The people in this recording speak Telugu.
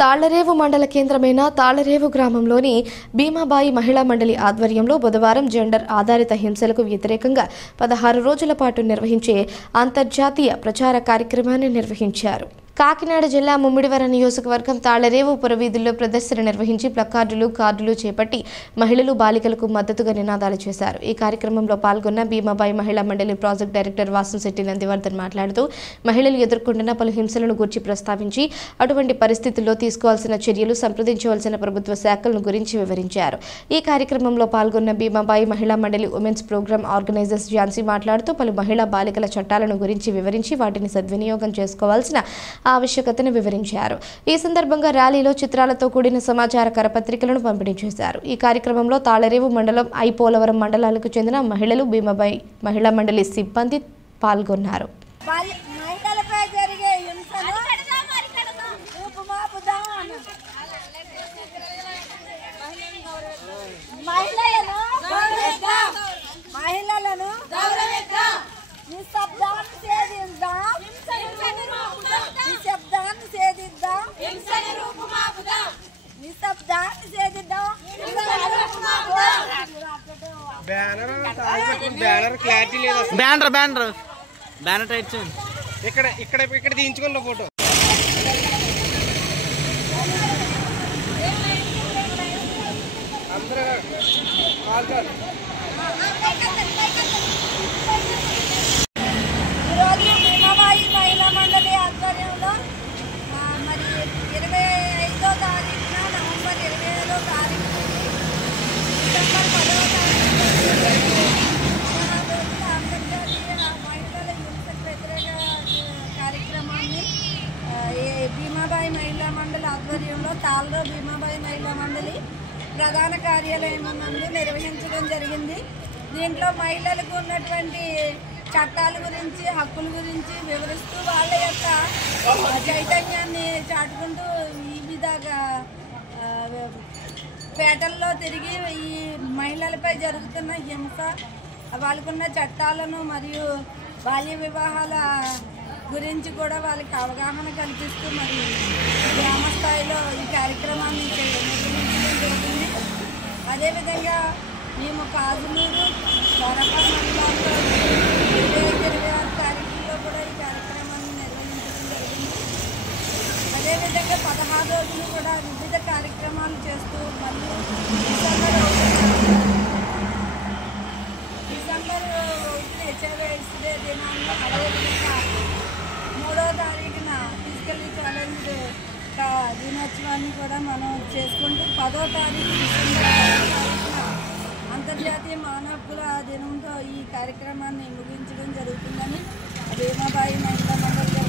తాళ్లరేవు మండల కేంద్రమైన తాళ్లరేవు గ్రామంలోని భీమాబాయి మహిళా మండలి ఆధ్వర్యంలో బుధవారం జెండర్ ఆధారిత హింసలకు వ్యతిరేకంగా 16 రోజుల పాటు నిర్వహించే అంతర్జాతీయ ప్రచార కార్యక్రమాన్ని నిర్వహించారు. కాకినాడ జిల్లా ముమ్మిడివరం నియోజకవర్గం తాళ్లరేవు పురవీధుల్లో ప్రదర్శన నిర్వహించి ప్లకార్డులు, కార్డులు చేపట్టి మహిళలు, బాలికలకు మద్దతుగా నినాదాలు చేశారు. ఈ కార్యక్రమంలో పాల్గొన్న భీమాబాయి మహిళా మండలి ప్రాజెక్ట్ డైరెక్టర్ వాసంశెట్టి నందివర్ధన్ మాట్లాడుతూ మహిళలు ఎదుర్కొంటున్న పలు హింసలను గురించి ప్రస్తావించి అటువంటి పరిస్థితుల్లో తీసుకోవాల్సిన చర్యలు, సంప్రదించవలసిన ప్రభుత్వ శాఖలను గురించి వివరించారు. ఈ కార్యక్రమంలో పాల్గొన్న భీమాబాయి మహిళా మండలి ఉమెన్స్ ప్రోగ్రామ్ ఆర్గనైజర్స్ ఝాన్సీ మాట్లాడుతూ పలు మహిళా బాలికల చట్టాలను గురించి వివరించి వాటిని సద్వినియోగం చేసుకోవాల్సిన ఆవశ్యకతను వివరించారు. ఈ సందర్భంగా ర్యాలీలో చిత్రాలతో కూడిన సమాచార కరపత్రికలను పంపిణీ చేశారు. ఈ కార్యక్రమంలో తాళ్లరేవు మండలం, పోలవరం మండలాలకు చెందిన మహిళలు, భీమాబాయి మహిళా మండలి సిబ్బంది పాల్గొన్నారు. బ్యానర్ టైట్ చేయండి. ఇక్కడ తీయించుకున్న ఫోటో అందరూ ఈరోజు భీమాబాయి మహిళా మండలి ఆధ్వర్యంలో మరి 25వ తారీఖున నవంబర్ 27వ తారీఖు డిసెంబర్ 10వ తారీఖు అంతర్జాతీయ మహిళల హింసకు వ్యతిరేక కార్యక్రమాన్ని భీమాబాయి మహిళా మండలి ఆధ్వర్యంలో తాళ్లరేవు భీమాబాయి మహిళా మండలి ప్రధాన కార్యాలయం నందు నిర్వహించడం జరిగింది. దీంట్లో మహిళలకు ఉన్నటువంటి చట్టాల గురించి, హక్కుల గురించి వివరిస్తూ వాళ్ళ యొక్క చైతన్యాన్ని చాటుకుంటూ వివిధ పేటల్లో తిరిగి ఈ మహిళలపై జరుగుతున్న హింస, వాళ్ళకున్న చట్టాలను మరియు బాల్య వివాహాల గురించి కూడా వాళ్ళకి అవగాహన కల్పిస్తూ మరి గ్రామ స్థాయిలో ఈ కార్యక్రమాన్ని నిర్వహించడం జరిగింది. అదేవిధంగా మేము కాజునూరు, వరపల్లి మండలాల్లో 25-26 తారీఖుల్లో కూడా ఈ కార్యక్రమాన్ని నిర్వహించడం జరిగింది. అదేవిధంగా 16 రోజులు కూడా వివిధ కార్యక్రమాలు చేస్తూ మరియు డిసెంబర్ 1 హెచ్ఐవి ఎయిడ్స్ డే దినాల్లో, అదేవిధంగా 3వ తారీఖున ఫిజికల్లీ ఛాలెంజ్డ్ దినోత్సవాన్ని కూడా మనం చేసుకుంటూ 10వ తారీఖు డిసెంబర్ 10వ తారీఖున అంతర్జాతీయ మానవ హక్కుల దినంతో ఈ కార్యక్రమాన్ని ముగించడం జరుగుతుందని భీమాబాయి మహిళా మండలి